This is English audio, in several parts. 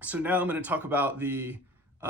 So now I'm going to talk about the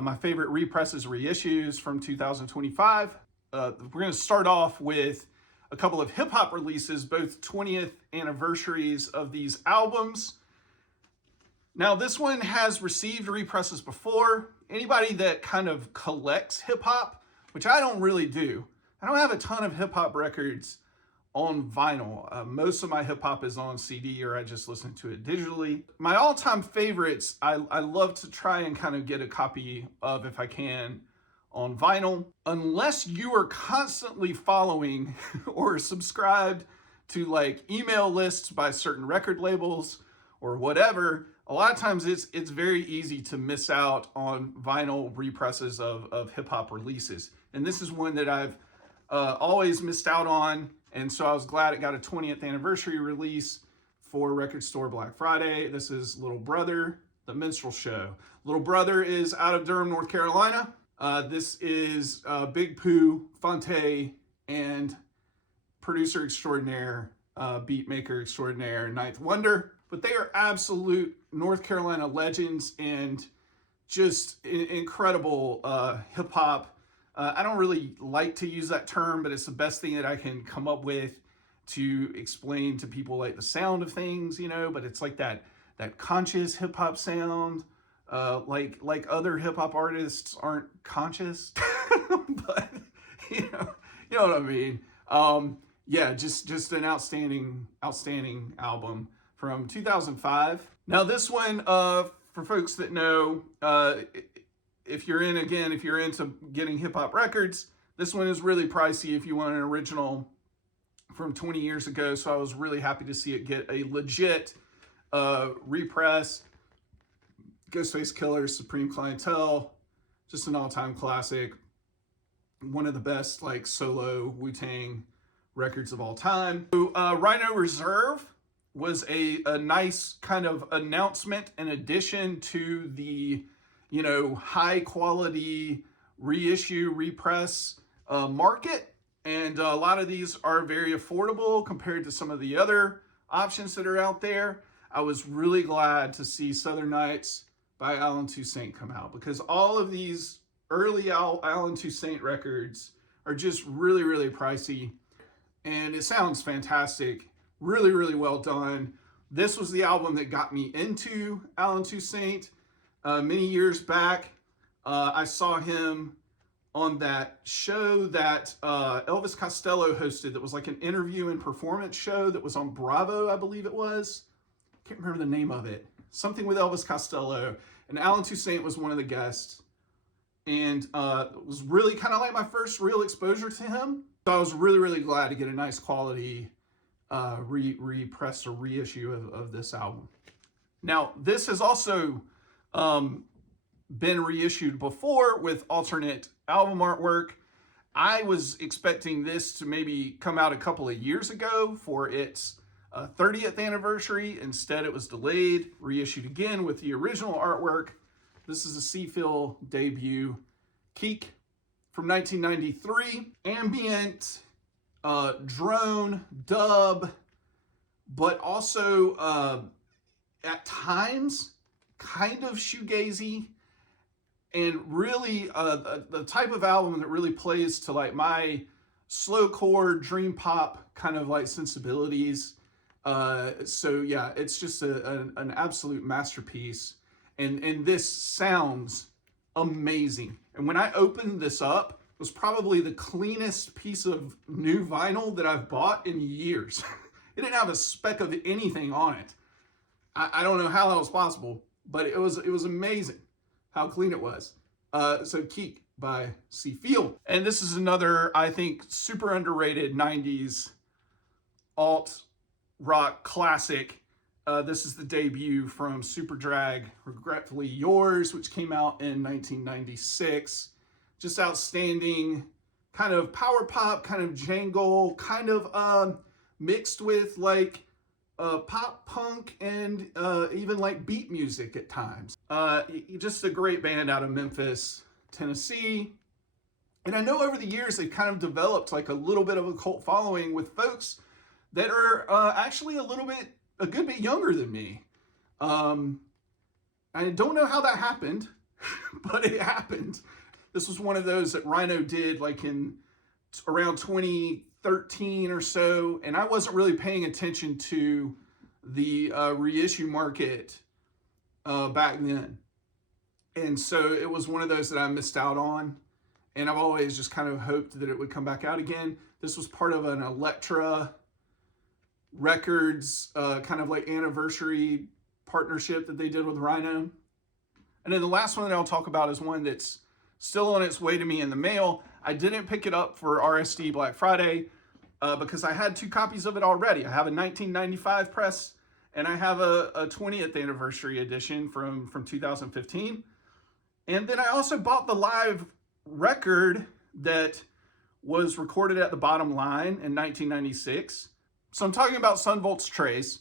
my favorite represses, reissues from 2025. We're going to start off with a couple of hip hop releases, both 20th anniversaries of these albums. Now, this one has received represses before. Anybody that kind of collects hip hop, which I don't really do, I don't have a ton of hip hop records on vinyl. Most of my hip hop is on CD or I just listen to it digitally. My all time favorites, I love to try and kind of get a copy of if I can on vinyl. Unless you are constantly following or subscribed to like email lists by certain record labels or whatever, a lot of times it's very easy to miss out on vinyl represses of hip hop releases. And this is one that I've always missed out on. And so I was glad it got a 20th anniversary release for Record Store Black Friday. This is Little Brother, The Minstrel Show. Little Brother is out of Durham, North Carolina. This is Big Pooh, Phonte, and producer extraordinaire, beat maker extraordinaire, Ninth Wonder. But they are absolute North Carolina legends and just incredible hip hop. I don't really like to use that term, but it's the best thing that I can come up with to explain to people like the sound of things, you know, but it's like that conscious hip hop sound, like other hip hop artists aren't conscious, but you know what I mean? Yeah, just an outstanding album from 2005. Now this one, for folks that know, if you're into getting hip hop records, this one is really pricey if you want an original from 20 years ago. So I was really happy to see it get a legit repress. Ghostface Killah, Supreme Clientele, just an all-time classic. One of the best like solo Wu-Tang records of all time. So, Rhino Reserve was a nice kind of announcement and addition to the high quality reissue, repress market. And a lot of these are very affordable compared to some of the other options that are out there. I was really glad to see Southern Nights by Allen Toussaint come out because all of these early Allen Toussaint records are just really, really pricey. And it sounds fantastic. Really, really well done. This was the album that got me into Allen Toussaint. Many years back, I saw him on that show that Elvis Costello hosted that was like an interview and performance show that was on Bravo, I believe it was. Can't remember the name of it. Something with Elvis Costello. And Allen Toussaint was one of the guests. And it was really kind of like my first real exposure to him. So I was really, really glad to get a nice quality repress or reissue of this album. Now, this has also been reissued before with alternate album artwork. I was expecting this to maybe come out a couple of years ago for its 30th anniversary. Instead, it was delayed, reissued again with the original artwork. This is a C-Phil debut. Keek from 1993. Ambient, drone, dub, but also at times kind of shoegazy, and really the type of album that really plays to like my slowcore dream pop kind of like sensibilities. So yeah, it's just an absolute masterpiece, and this sounds amazing. And when I opened this up, it was probably the cleanest piece of new vinyl that I've bought in years. It didn't have a speck of anything on it. I don't know how that was possible, but it was amazing how clean it was. So Keek by C-Phil. And this is another, I think, super underrated 90s alt rock classic. This is the debut from Superdrag, Regretfully Yours, which came out in 1996. Just outstanding, kind of power pop, kind of jangle, kind of mixed with like pop punk and even like beat music at times. Just a great band out of Memphis, Tennessee. And I know over the years they've kind of developed like a little bit of a cult following with folks that are actually a good bit younger than me. I don't know how that happened, but it happened. This was one of those that Rhino did like in around 2013 or so, and I wasn't really paying attention to the reissue market back then. And so it was one of those that I missed out on. And I've always just kind of hoped that it would come back out again. This was part of an Elektra Records kind of like anniversary partnership that they did with Rhino. And then the last one that I'll talk about is one that's still on its way to me in the mail. I didn't pick it up for RSD Black Friday because I had 2 copies of it already. I have a 1995 press and I have a 20th anniversary edition from 2015. And then I also bought the live record that was recorded at the Bottom Line in 1996. So I'm talking about Son Volt's Trace,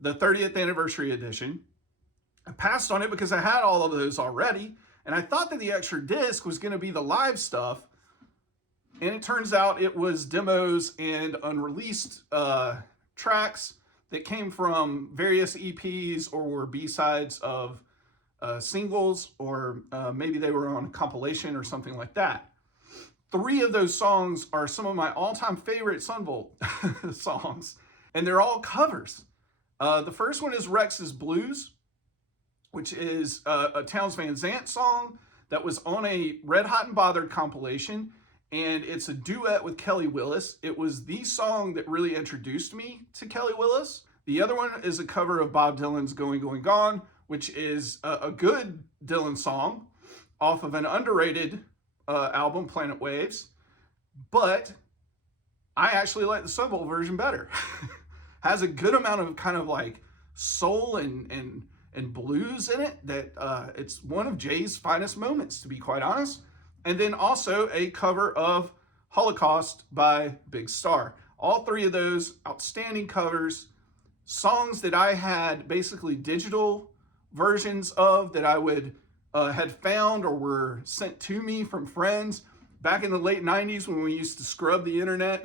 the 30th anniversary edition. I passed on it because I had all of those already, and I thought that the extra disc was going to be the live stuff, and it turns out it was demos and unreleased tracks that came from various EPs or were B-sides of singles, or maybe they were on a compilation or something like that. 3 of those songs are some of my all-time favorite Son Volt songs, and they're all covers. The first one is Rex's Blues, which is a Townes Van Zandt song that was on a Red Hot and Bothered compilation, and it's a duet with Kelly Willis. It was the song that really introduced me to Kelly Willis. The other one is a cover of Bob Dylan's Going, Going, Gone, which is a good Dylan song off of an underrated album, Planet Waves. But I actually like the Son Volt version better. Has a good amount of kind of like soul and blues in it that it's one of Jay's finest moments, to be quite honest. And then also a cover of Holocaust by Big Star. All 3 of those outstanding covers, songs that I had basically digital versions of that I would had found or were sent to me from friends back in the late 90s when we used to scrub the internet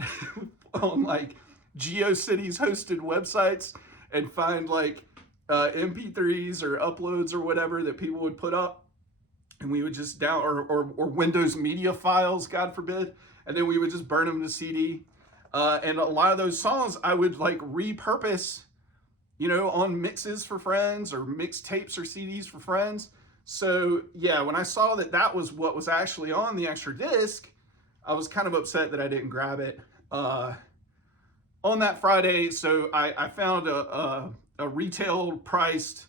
on like GeoCities hosted websites and find like MP3s or uploads or whatever that people would put up, and we would just down or Windows media files, God forbid, and then we would just burn them to CD. And a lot of those songs I would like repurpose, you know, on mixes for friends or mixtapes or CDs for friends. So yeah, when I saw that that was what was actually on the extra disc, I was kind of upset that I didn't grab it on that Friday. So I found a retail priced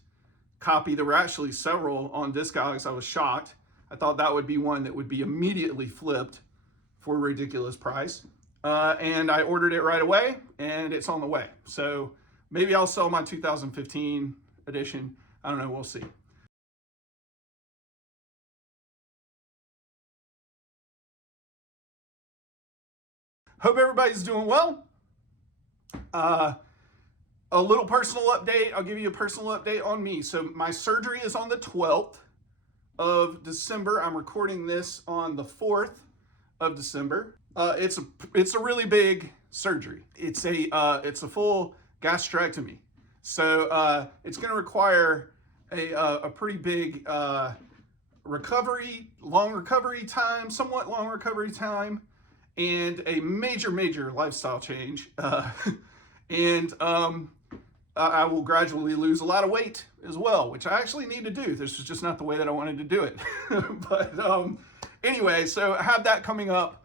copy. There were actually several on Discogs. I was shocked. I thought that would be one that would be immediately flipped for a ridiculous price. And I ordered it right away, and it's on the way. So maybe I'll sell my 2015 edition. I don't know. We'll see. Hope everybody's doing well. A little personal update. I'll give you a personal update on me. So my surgery is on the 12th of December. I'm recording this on the 4th of December. It's a really big surgery. It's a full gastrectomy. So it's going to require a pretty big long recovery time, somewhat long recovery time, and a major lifestyle change. And I will gradually lose a lot of weight as well, which I actually need to do. This is just not the way that I wanted to do it. But anyway, so I have that coming up.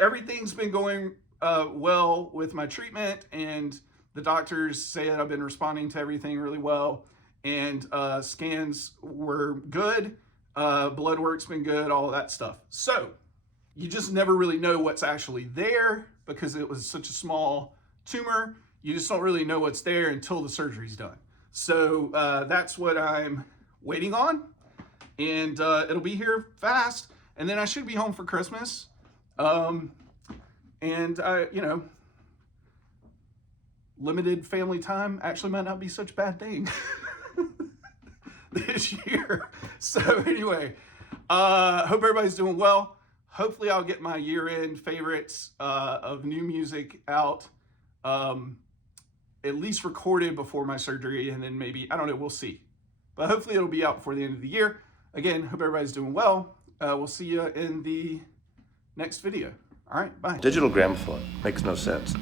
Everything's been going well with my treatment, and the doctors say that I've been responding to everything really well, and scans were good, blood work's been good, all of that stuff. So you just never really know what's actually there because it was such a small tumor. You just don't really know what's there until the surgery's done. So that's what I'm waiting on, and it'll be here fast, and then I should be home for Christmas. And I, limited family time actually might not be such a bad thing this year. So anyway, hope everybody's doing well. Hopefully I'll get my year-end favorites of new music out, at least recorded before my surgery, and then maybe, I don't know, we'll see. but hopefully it'll be out before the end of the year. Again, hope everybody's doing well. We'll see you in the next video. All right, bye. Digital gramophone makes no sense.